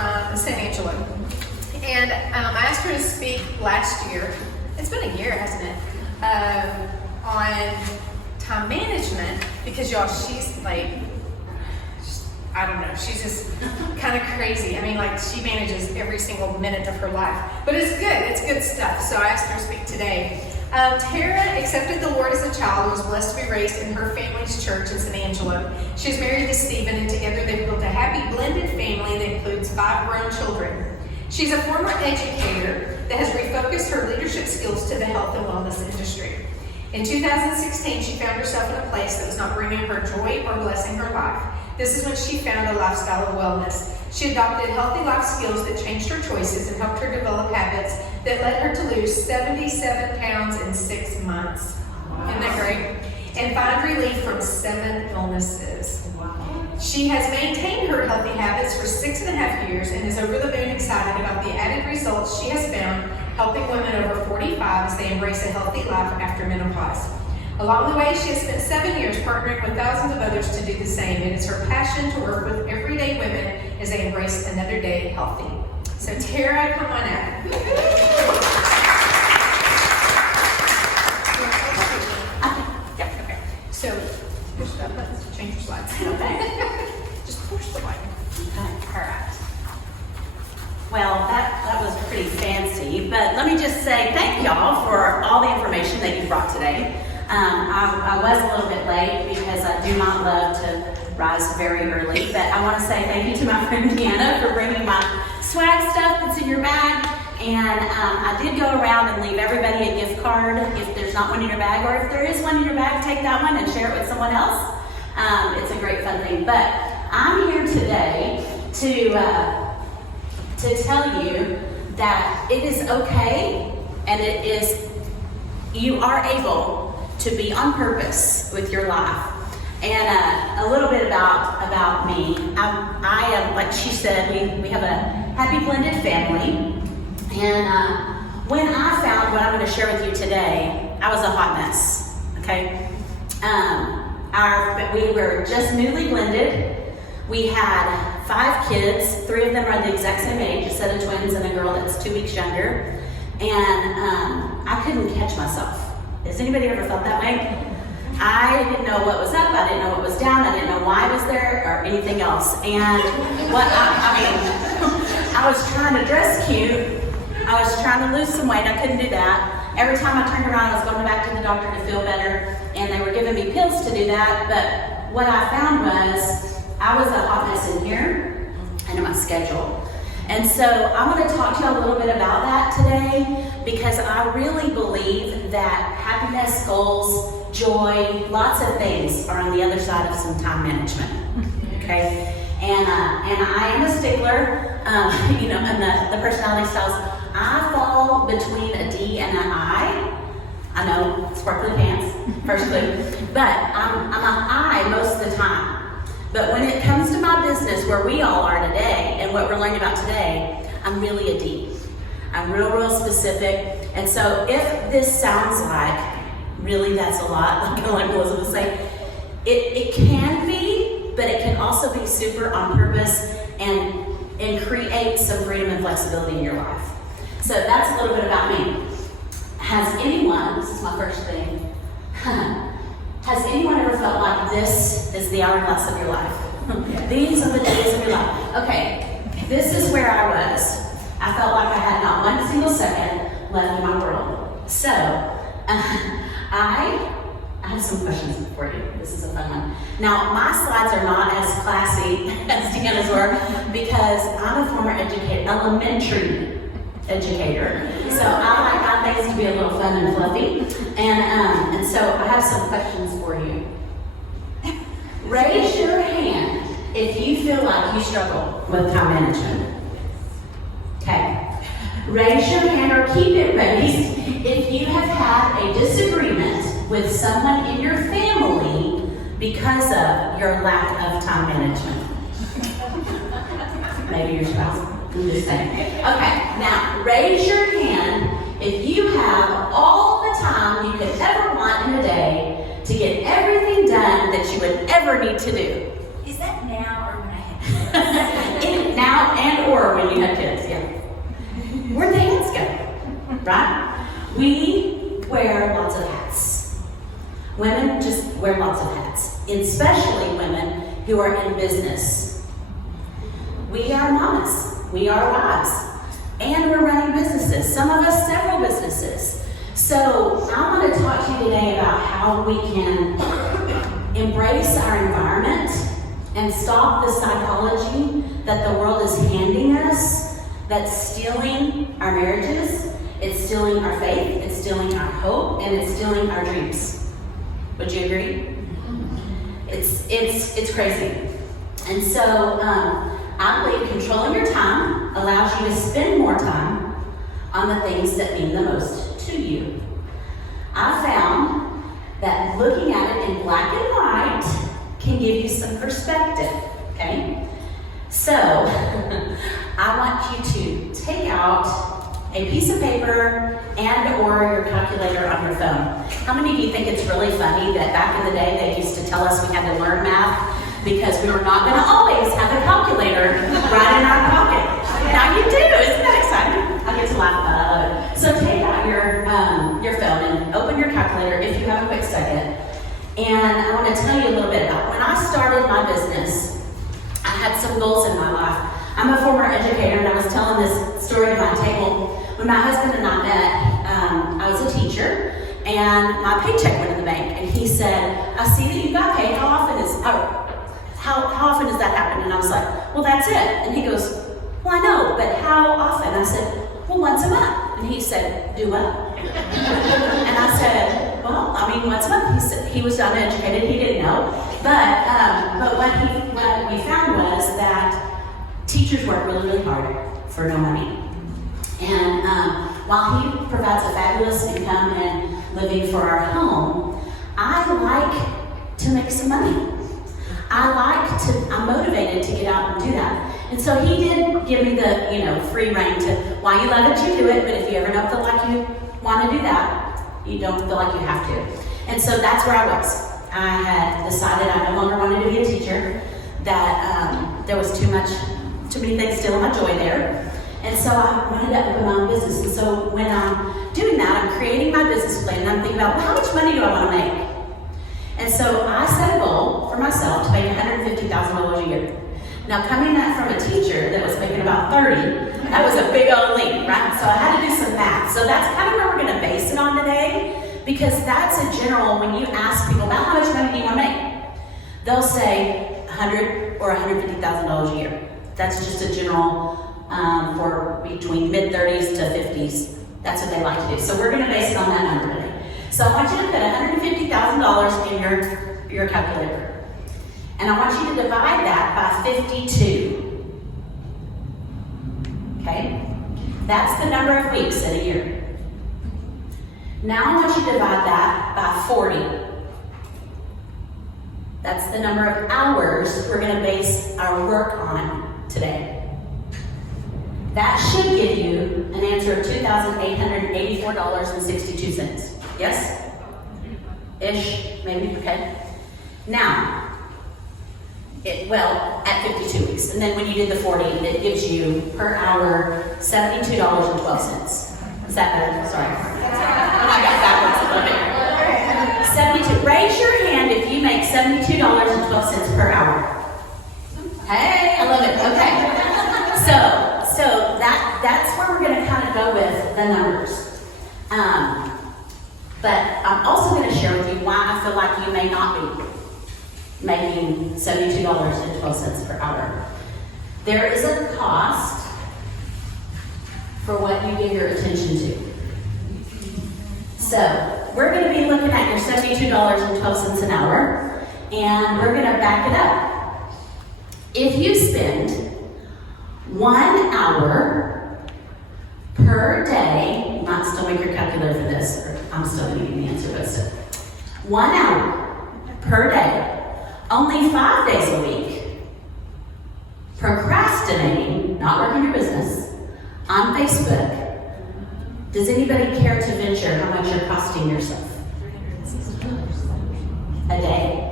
from San Angelo. And I asked her to speak last year. It's been a year, hasn't it? On time management, because y'all, she's like, I don't know, she's just kind of crazy. I mean, like, she manages every single minute of her life. But it's good stuff. So I asked her to speak today. Tara accepted the Lord as a child and was blessed to be raised in her family's church in San Angelo. She is married to Stephen, and together they've built a happy blended family that includes 5 grown children. She's a former educator that has refocused her leadership skills to the health and wellness industry. In 2016, she found herself in a place that was not bringing her joy or blessing her life. This is when she found a lifestyle of wellness. She adopted healthy life skills that changed her choices and helped her develop habits that led her to lose 77 pounds in 6 months. Wow. Isn't that great? And find relief from 7 illnesses. Wow. She has maintained her healthy habits for 6.5 years and is over the moon excited about the added results she has found helping women over 45 as they embrace a healthy life after menopause. Along the way, she has spent 7 years partnering with thousands of others to do the same. It is her passion to work with everyday women as they embrace another day healthy. So Tara, come on out. Okay. So push that button to change your slides. Okay. Just push the button. Okay. All right. Well, that was pretty fancy, but let me just say thank y'all for all the information that you brought today. I was a little bit late because I do not love to rise very early, but I want to say thank you to my friend Deanna for bringing my swag stuff that's in your bag. And I did go around and leave everybody a gift card if there's not one in your bag, or if there is one in your bag, take that one and share it with someone else. It's a great fun thing. But I'm here today to tell you that it is okay, and you are able to be on purpose with your life. And a little bit about me. I am, like she said, we have a happy blended family. And when I found what I'm going to share with you today, I was a hot mess. Okay, we were just newly blended. We had 5 kids. 3 of them are the exact same age, a set of twins and a girl that's 2 weeks younger. And I couldn't catch myself. Has anybody ever felt that way? I didn't know what was up, I didn't know what was down, I didn't know why I was there or anything else. And I was trying to dress cute, I was trying to lose some weight, I couldn't do that. Every time I turned around, I was going back to the doctor to feel better, and they were giving me pills to do that. But what I found was I was a hot mess in here and in my schedule. And so I'm going to talk to you a little bit about that today, because I really believe that happiness, goals, joy, lots of things are on the other side of some time management. Okay, and I am a stickler. And the personality styles. I fall between a D and an I. I know, sparkly pants, first clue, but I'm an I most of the time. But when it comes to my business, where we all are today, and what we're learning about today, I'm really a D. I'm real specific. And so if this sounds like, really that's a lot, like Melissa was saying, it can be, but it can also be super on purpose and create some freedom and flexibility in your life. So that's a little bit about me. Has anyone, this is my first thing, has anyone ever felt like this is the hourglass of your life? These are the days of your life. Okay, this is where I was. I felt like I had not one single second left in my world. So, I have some questions for you. This is a fun one. Now, my slides are not as classy as Deanna's were, because I'm a former elementary educator. So I like my things to be a little fun and fluffy. And so I have some questions for you. Raise your hand if you feel like you struggle with time management. Okay. Raise your hand, or keep it raised, if you have had a disagreement with someone in your family because of your lack of time management. Maybe your spouse. I'm just saying. Okay, now raise your hand if you have all the time you could ever want in a day to get everything done that you would ever need to do. Is that now or when I have Now and or We wear lots of hats. Women just wear lots of hats, especially women who are in business. We are mamas, we are wives, and we're running businesses. Some of us several businesses. So I want to talk to you today about how we can embrace our environment and stop the psychology that the world is handing us that's stealing our marriages, it's stealing our faith, it's stealing our hope, and it's stealing our dreams. Would you agree? It's crazy. And so I believe controlling your time allows you to spend more time on the things that mean the most to you. I found that looking at it in black and white can give you some perspective, okay? So, I want you to take out a piece of paper and or your calculator on your phone. How many of you think it's really funny that back in the day they used to tell us we had to learn math because we were not going to always have a calculator right in our pocket? Now you do, isn't that exciting? I get to laugh about it, I love it. So take out your phone and open your calculator if you have a quick second. And I want to tell you a little bit about when I started my business, I had some goals in my life. I'm a former educator, and I was telling this story at my table. When my husband and I met, I was a teacher, and my paycheck went in the bank, and he said, I see that you got paid. How often does that happen? And I was like, well, that's it. And he goes, well, I know, but how often? I said, well, once a month. And he said, do what? And I said, well, I mean, once a month. He said, he was uneducated, he didn't know. But what we found was that teachers work really, really hard for no money. And while he provides a fabulous income and living for our home, I like to make some money. I'm motivated to get out and do that. And so he did give me the, free rein to, while you love it, you do it, but if you ever don't feel like you want to do that, you don't feel like you have to. And so that's where I was. I had decided I no longer wanted to be a teacher, that there was too many things stealing my joy there. And so I wanted to open my own business. And so when I'm doing that, I'm creating my business plan, and I'm thinking about, well, how much money do I want to make? And so I set a goal for myself to make $150,000 a year. Now, coming from a teacher that was making about 30, that was a big old leap, right? So I had to do some math. So that's kind of where we're going to base it on today, because that's a general, when you ask people about how much money do you want to make, they'll say $100,000 or $150,000 a year. That's just a general for between mid-30s to 50s. That's what they like to do. So we're going to base it on that number today. So I want you to put $150,000 in your calculator. And I want you to divide that by 52. Okay? That's the number of weeks in a year. Now I want you to divide that by 40. That's the number of hours we're going to base our work on today. That should give you an answer of $2,884.62. Yes? Ish, maybe, okay. Now, at 52 weeks. And then when you did the 40, it gives you per hour $72.12. Is that better? Sorry. I got backwards. Okay. 72. Raise your hand if you make $72.12 per hour. Hey, I love it. Okay. So that's where we're going to kind of go with the numbers. But I'm also going to share with you why I feel like you may not be making $72.12 per hour. There is a cost for what you give your attention to. So we're going to be looking at your $72.12 an hour, and we're going to back it up. If you spend 1 hour per day, you might still make your calculator for this, or I'm still going to give you the answer, but still. 1 hour per day, only 5 days a week, procrastinating, not working your business, on Facebook. Does anybody care to venture how much you're costing yourself? A day?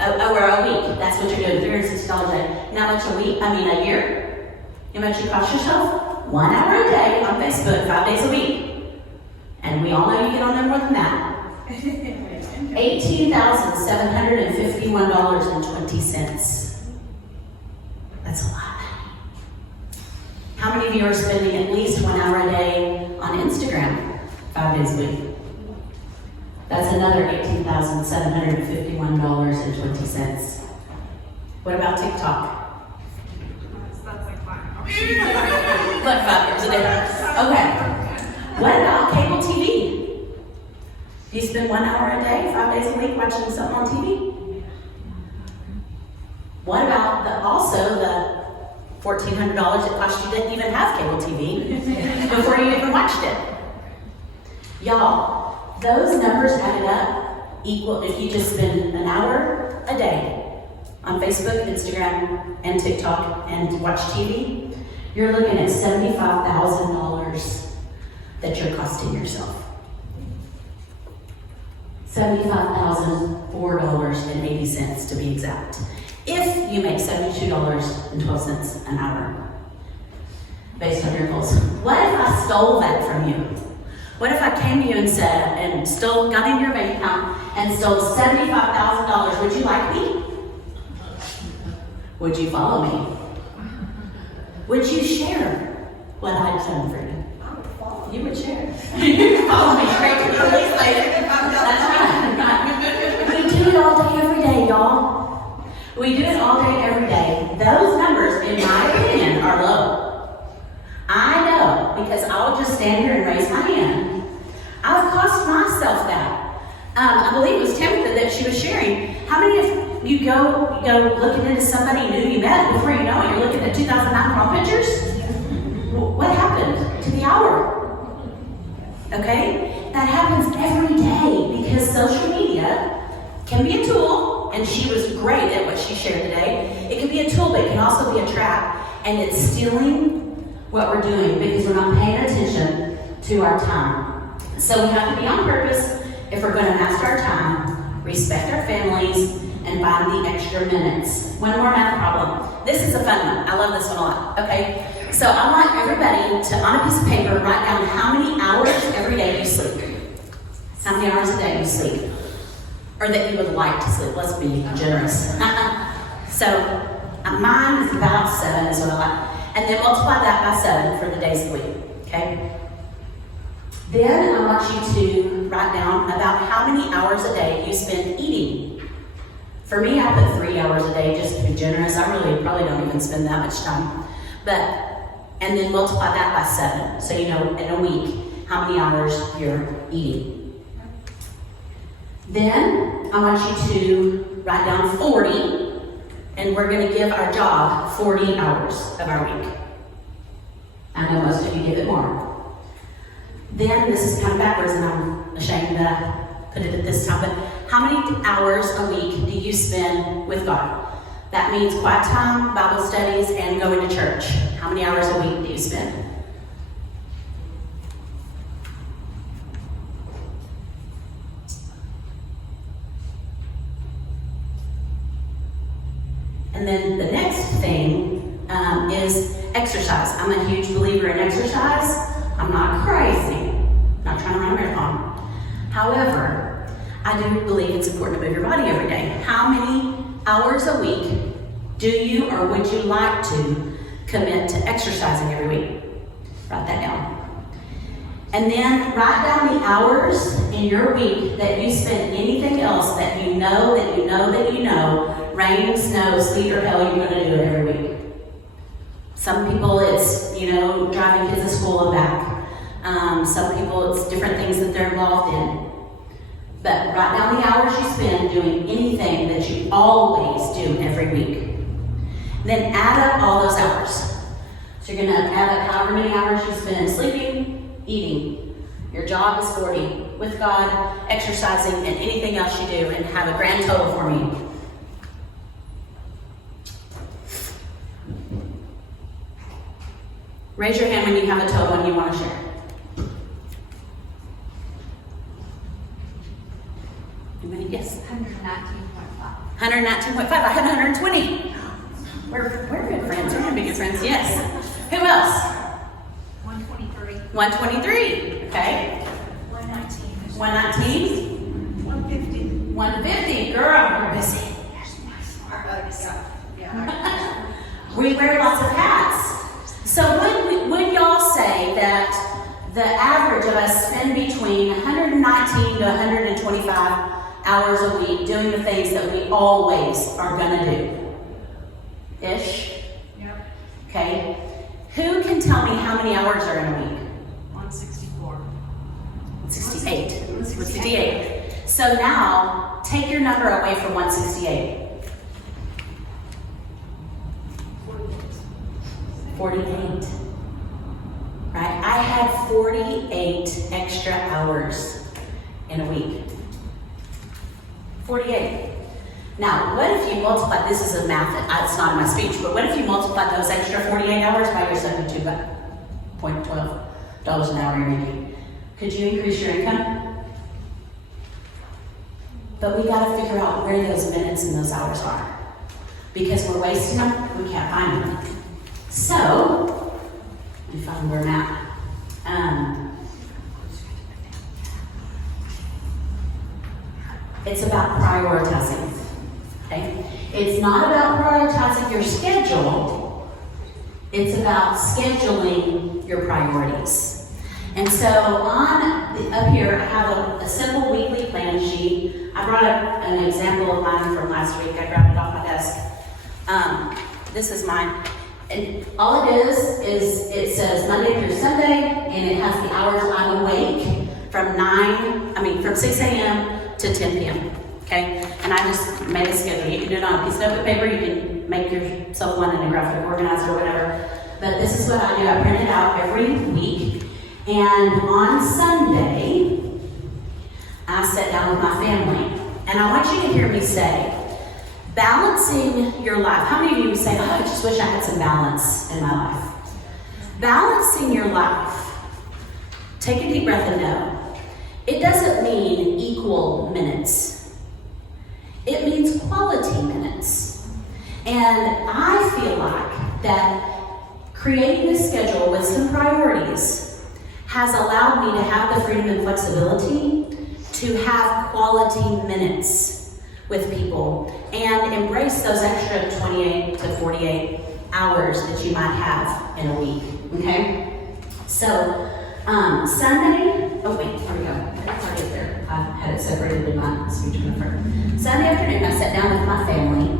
Or a week. That's what you're doing, $360 a day. How much a year? How much you cost yourself? 1 hour a day on Facebook, 5 days a week. And we all know you get on there more than that. $18,751.20. That's a lot. How many of you are spending at least 1 hour a day on Instagram 5 days a week? That's another $18,751.20. What about TikTok? That's like 5 hours. Like 5 hours a day. Okay. What about cable TV? Do you spend 1 hour a day, 5 days a week watching something on TV? What about the $1,400 it cost you to even have cable TV before you even watched it? Y'all, those numbers added up equal, if you just spend an hour a day on Facebook, Instagram, and TikTok and watch TV, you're looking at $75,000 that you're costing yourself. $75,004.80 to be exact. If you make $72.12 an hour based on your goals. What if I stole that from you? What if I came to you and said, got in your bank account and stole $75,000? Would you like me? Would you follow me? Would you share what I've done for you? You would share. You would follow me straight to the police later. That's right. We do it all day, every day, y'all. We do it all day, every day. Those numbers, in my opinion, are low. I know, because I'll just stand here and raise my hand. I've cost myself that. I believe it was Tabitha that she was sharing. How many of you go looking into somebody new you met, before you know it, you're looking at 2009 prom pictures? What happened to the hour? Okay? That happens every day because social media can be a tool, and she was great at what she shared today. It can be a tool, but it can also be a trap, and it's stealing what we're doing because we're not paying attention to our time. So we have to be on purpose if we're going to master our time, respect our families, and find the extra minutes. One more math problem. This is a fun one. I love this one a lot. Okay? So I want everybody to, on a piece of paper, write down how many hours every day you sleep. How many hours a day you sleep. Or that you would like to sleep. Let's be generous. So mine is about 7 is what I like. And then multiply that by 7 for the days of the week. Okay? Then I want you to write down about how many hours a day you spend eating. For me, I put 3 hours a day just to be generous. I really probably don't even spend that much time. And then multiply that by 7. So you know in a week how many hours you're eating. Then I want you to write down 40, and we're going to give our job 40 hours of our week. I know most of you give it more. Then, this is kind of backwards, and I'm ashamed to put it at this time, but how many hours a week do you spend with God? That means quiet time, Bible studies, and going to church. How many hours a week do you spend? And then the next thing is exercise. I'm a huge believer in exercise. I'm not crazy. I'm not trying to run a marathon. However, I do believe it's important to move your body every day. How many hours a week do you or would you like to commit to exercising every week? Write that down. And then write down the hours in your week that you spend anything else that you know, rain, snow, sleet, or hell, you're going to do it every week. Some people it's, driving kids to school and back. Some people it's different things that they're involved in. But write down the hours you spend doing anything that you always do every week. Then add up all those hours. So you're going to add up however many hours you spend sleeping, eating. Your job is 40. With God, exercising, and anything else you do, and have a grand total for me. Raise your hand when you have a total and you want to share. Anybody? Yes? 119.5. 119.5. I had 120. We're good friends. We're going to be good friends. Yes. Who else? 123. 123. Okay. 119? 150. 150, girl, we're busy. We wear lots of hats. So would y'all say that the average of us spend between 119 to 125 hours a week doing the things that we always are gonna do? Ish? Yep. Okay. Who can tell me how many hours are in a week? 164. 68. 168. So now, take your number away from 168. 48. Right? I had 48 extra hours in a week. 48. Now, what if you multiply, this is a math, it's not in my speech, but what if you multiply those extra 48 hours by your $72.12 an hour you're making? Could you increase your income? But we gotta figure out where those minutes and those hours are. Because we're wasting them, we can't find them. So, let me find where I'm at. It's about prioritizing. Okay? It's not about prioritizing your schedule, it's about scheduling your priorities. And so up here, I have a simple weekly plan sheet. I brought up an example of mine from last week. I grabbed it off my desk. This is mine. And all it is it says Monday through Sunday, and it has the hours I'm awake from 6 a.m. to 10 p.m. Okay? And I just made a schedule. You can do it on a piece of notebook paper. You can make yourself one in a graphic organizer or whatever. But this is what I do. I print it out every week. And on Sunday, I sit down with my family. And I want you to hear me say, balancing your life. How many of you say, oh, I just wish I had some balance in my life? Balancing your life. Take a deep breath and know. It doesn't mean equal minutes. It means quality minutes. And I feel like that creating a schedule with some priorities has allowed me to have the freedom and flexibility to have quality minutes with people and embrace those extra 28 to 48 hours that you might have in a week, okay? So, Sunday, oh wait, here we go. It's already there. I had it separated in my speech confer. Sunday afternoon, I sat down with my family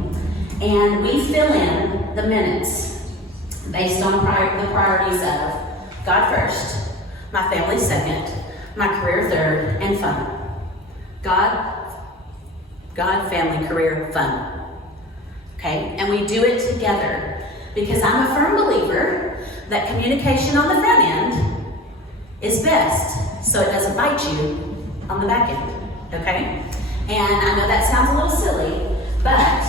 and we fill in the minutes based on the priorities of God first, my family second, my career third, and fun. God, family, career, fun. Okay? And we do it together because I'm a firm believer that communication on the front end is best so it doesn't bite you on the back end. Okay? And I know that sounds a little silly, but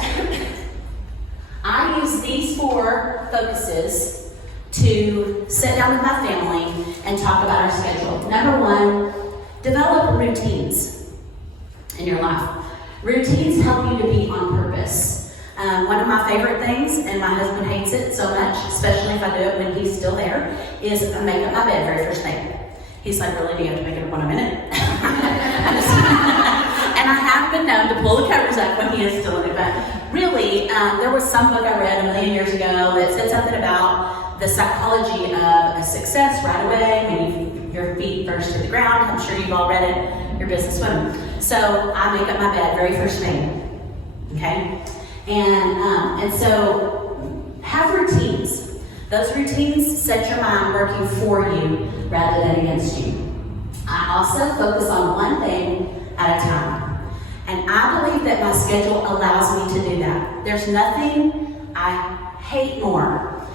I use these 4 focuses to sit down with my family and talk about our schedule. Number 1, develop routines in your life. Routines help you to be on purpose. One of my favorite things, and my husband hates it so much, especially if I do it when he's still there, is make up my bed very first thing. He's like, really, do you have to make it up in a minute? And I have been known to pull the covers up when he is still in it, but really, there was some book I read a million years ago that said something about the psychology of a success right away, maybe your feet first to the ground. I'm sure you've all read it, your business women. So I make up my bed very first thing, okay? And so have routines. Those routines set your mind working for you rather than against you. I also focus on one thing at a time. And I believe that my schedule allows me to do that. There's nothing I hate more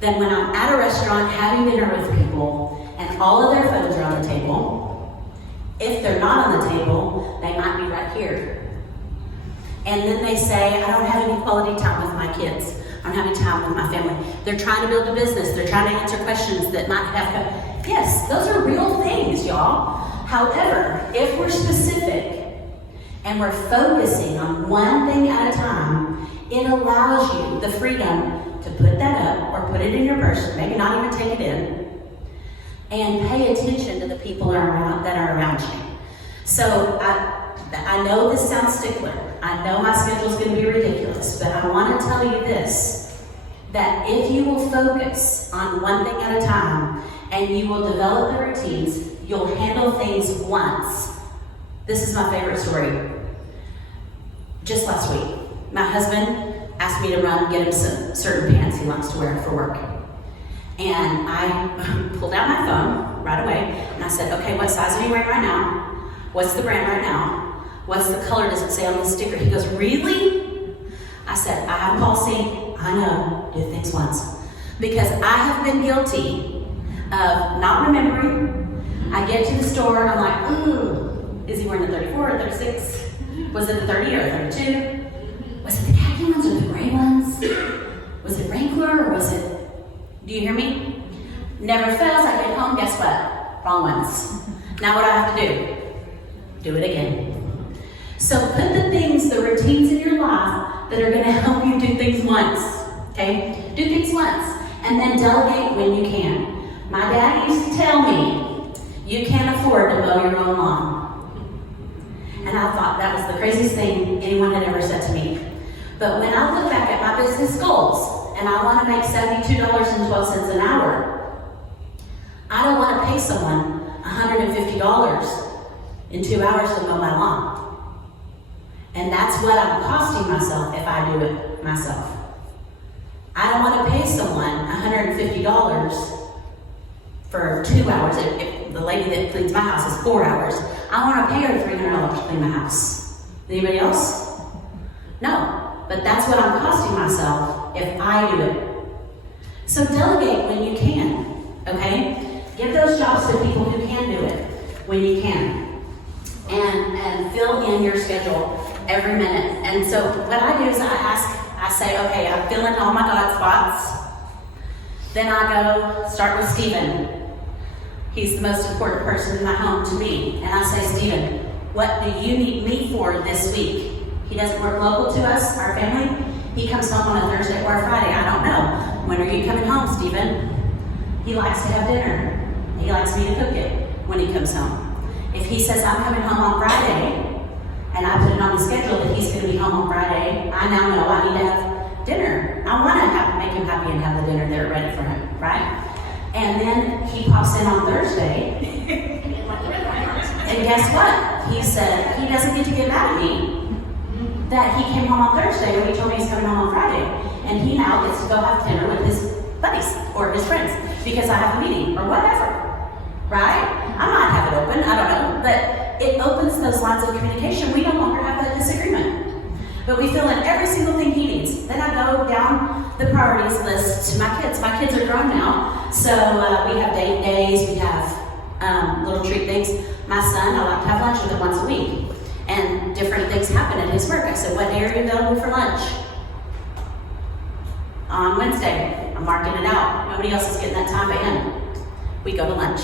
than when I'm at a restaurant having dinner with people and all of their phones are on the table. If they're not on the table, they might be right here. And then they say, I don't have any quality time with my kids. I don't have any time with my family. They're trying to build a business. They're trying to answer questions that might have. Yes, those are real things, y'all. However, if we're specific and we're focusing on one thing at a time, it allows you the freedom to put that up or put it in your purse, maybe not even take it in, and pay attention to the people that are around you. So I know this sounds stickler. I know my schedule's going to be ridiculous, but I want to tell you this, that if you will focus on one thing at a time and you will develop the routines, you'll handle things once. This is my favorite story. Just last week, my husband asked me to get him some certain pants he wants to wear for work. And I pulled out my phone right away and I said, okay, what size are you wearing right now? What's the brand right now? What's the color does it say on the sticker? He goes, really? I said, I have a policy. I know, do things once. Because I have been guilty of not remembering. I get to the store, I'm like, ooh, is he wearing a 34 or 36? Was it the 30 or 32? Was it the khaki ones or the gray ones? Was it Wrangler or was it, do you hear me? Never fails, I get home, guess what? Wrong ones. Now what do I have to do? Do it again. So put the things, the routines in your life that are gonna help you do things once, okay? Do things once, and then delegate when you can. My dad used to tell me, you can't afford to mow your own lawn. And I thought that was the craziest thing anyone had ever said to me. But when I look back at my business goals, and I want to make $72.12 an hour, I don't want to pay someone $150 in 2 hours to mow my lawn. And that's what I'm costing myself if I do it myself. I don't want to pay someone $150 for 2 hours. If the lady that cleans my house is 4 hours, I want to pay her $300 to clean my house. Anybody else? No. But that's what I'm costing myself if I do it. So delegate when you can, okay? Give those jobs to people who can do it when you can. And fill in your schedule every minute. And so what I do is I say, okay, I fill in all my God spots. Then I go start with Stephen. He's the most important person in my home to me. And I say, Stephen, what do you need me for this week? He doesn't work local to us, our family. He comes home on a Thursday or a Friday. I don't know. When are you coming home, Stephen? He likes to have dinner. He likes me to cook it when he comes home. If he says I'm coming home on Friday, and I put it on the schedule that he's going to be home on Friday, I now know I need to have dinner. I want to make him happy and have the dinner there ready for him, right? And then he pops in on Thursday, and guess what? He said he doesn't get to get mad at me that he came home on Thursday when he told me he's coming home on Friday. And he now gets to go have dinner with his buddies or his friends because I have a meeting or whatever, right? I might have it open, I don't know, but it opens those lines of communication. We no longer have that disagreement. But we fill in every single thing he needs. Then I go down the priorities list to my kids. My kids are grown now, so we have date days, we have little treat things. My son, I like to have lunch with him once a week. And different things happen at his work. I said, what day are you available for lunch? On Wednesday. I'm marking it out. Nobody else is getting that time but him. We go to lunch.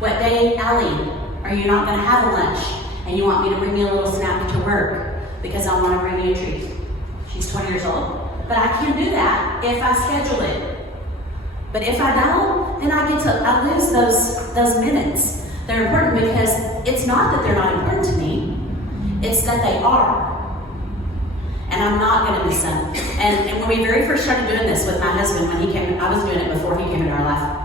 What day, Allie, are you not going to have a lunch? And you want me to bring you a little snack to work because I want to bring you a treat. She's 20 years old. But I can do that if I schedule it. But if I don't, then I lose those minutes. They're important because it's not that they're not important to me. It's that they are. And I'm not going to miss them. And when we very first started doing this with my husband, when he came, I was doing it before he came into our life.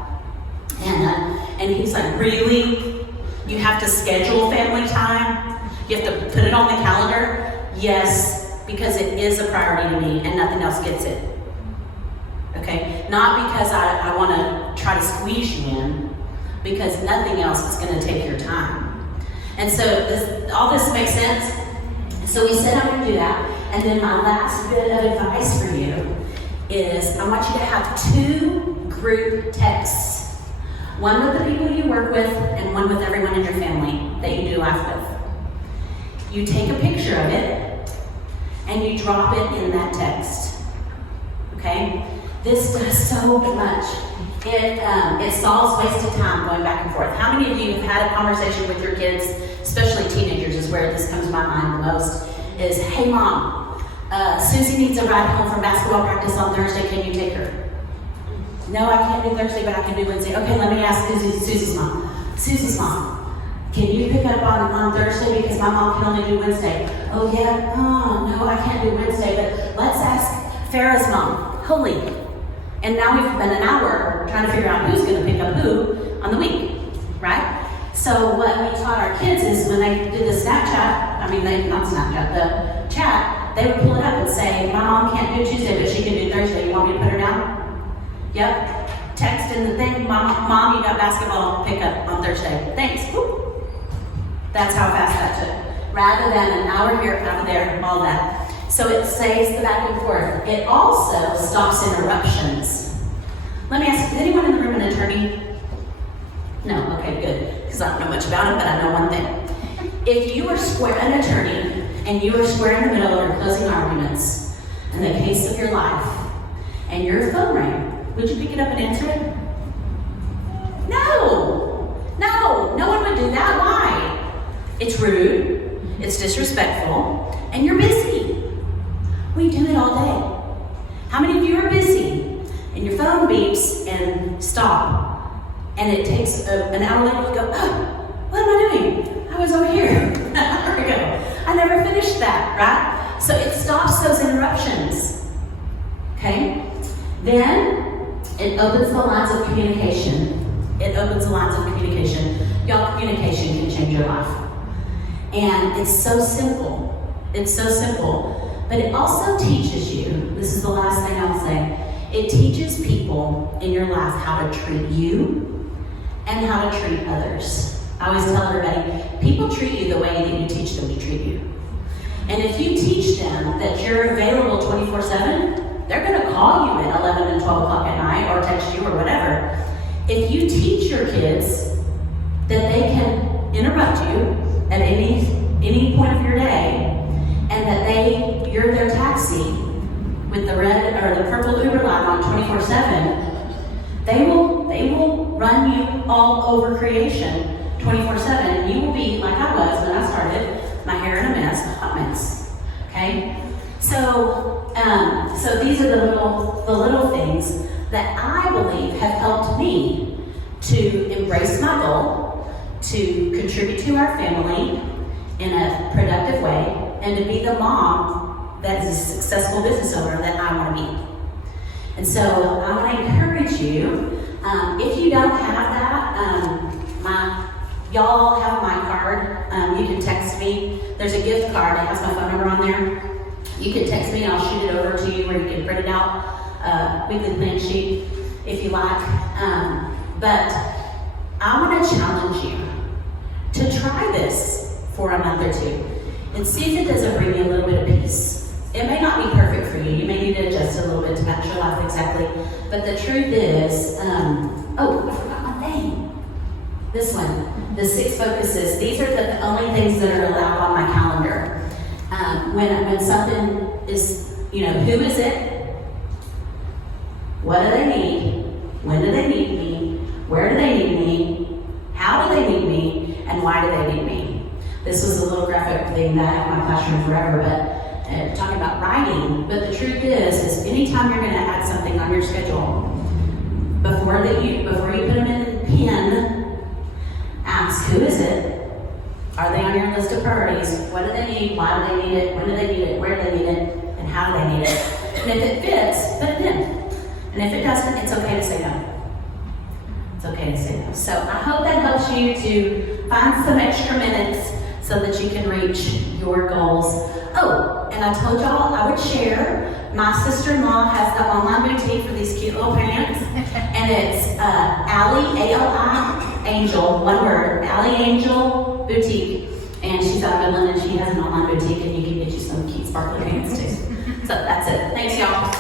And he's like, really? You have to schedule family time? You have to put it on the calendar? Yes, because it is a priority to me and nothing else gets it. Okay? Not because I want to try to squeeze you in, because nothing else is going to take your time. And so all this makes sense. So we said I'm going to do that. And then my last bit of advice for you is I want you to have 2 group texts. One with the people you work with and one with everyone in your family that you do life with. You take a picture of it and you drop it in that text. Okay? This does so much. It solves wasted time going back and forth. How many of you have had a conversation with your kids, especially teenagers is where this comes to my mind the most, is, hey mom, Susie needs a ride home from basketball practice on Thursday, can you take her? No, I can't do Thursday, but I can do Wednesday. Okay, let me ask Susie's mom. Susie's mom, Can you pick up on Thursday because my mom can only do Wednesday? Oh yeah, oh no, I can't do Wednesday, but let's ask Farrah's mom, Holly. And now we've spent an hour trying to figure out who's gonna pick up who on the week, right? So what we taught our kids is when they did the not Snapchat, the chat, they would pull it up and say, my mom can't do Tuesday, but she can do Thursday. You want me to put her down? Yep. Text in the thing, mom, you got basketball pickup on Thursday. Thanks. Whoop. That's how fast that took. Rather than an hour here, hour there, all that. So it saves the back and forth. It also stops interruptions. Let me ask, is anyone in the room an attorney? No, okay, good. Because I don't know much about it, but I know one thing. If you were an attorney and you were square in the middle of your closing arguments in the case of your life, and your phone rang, would you pick it up and answer it? No one would do that. Why? It's rude, it's disrespectful, and you're busy. We do it all day. How many of you are busy and your phone beeps and stop, and it takes an hour later you go, oh, what am I doing? I was over here an hour ago. I never finished that, right? So it stops those interruptions, okay? Then it opens the lines of communication. Y'all, communication can change your life. And it's so simple. But it also teaches you, this is the last thing I'll say, it teaches people in your life how to treat you and how to treat others. I always tell everybody, people treat you the way that you teach them to treat you. And if you teach them that you're available 24/7, they're gonna call you at 11 and 12 o'clock at night or text you or whatever. If you teach your kids that they can interrupt you at any point of your day, and that you're their taxi with the red or the purple Uber light on 24/7, they will run you all over creation 24/7. You will be like I was when I started, my hair in a mess, a hot mess. Okay? So these are the little things that I believe have helped me to embrace my goal, to contribute to our family in a productive way, and to be the mom that is a successful business owner that I want to be. And so I want to encourage you, if you don't have that, y'all have my card. You can text me. There's a gift card that has my phone number on there. You can text me and I'll shoot it over to you, or you can print it out, weekly plan sheet if you like. But I want to challenge you to try this for a month or two and see if it doesn't bring you a little bit of peace. It may not be perfect for you. You may need to adjust a little bit to match your life exactly. But the truth is, oh, I forgot my name. This one, the 6 focuses. These are the only things that are allowed on my calendar. When something is, who is it? What do they need? When do they need me? Where do they need me? How do they need me? And why do they need me? This was a little graphic thing that I have in my classroom forever, but talking about writing. But the truth is anytime you're going to add something on your schedule, before you put them in the pen, ask, who is it? Are they on your list of priorities? What do they need? Why do they need it? When do they need it? Where do they need it? And how do they need it? And if it fits, put it in. And if it doesn't, it's okay to say no. It's okay to say no. So I hope that helps you to find some extra minutes so that you can reach your goals. Oh, and I told y'all I would share. My sister-in-law has the online boutique for these cute little pants. And it's Allie, A-L-I, Angel, one word, Allie Angel Boutique. And she's out of Midland and she has an online boutique and you can get you some cute sparkly pants too. So that's it. Thanks y'all.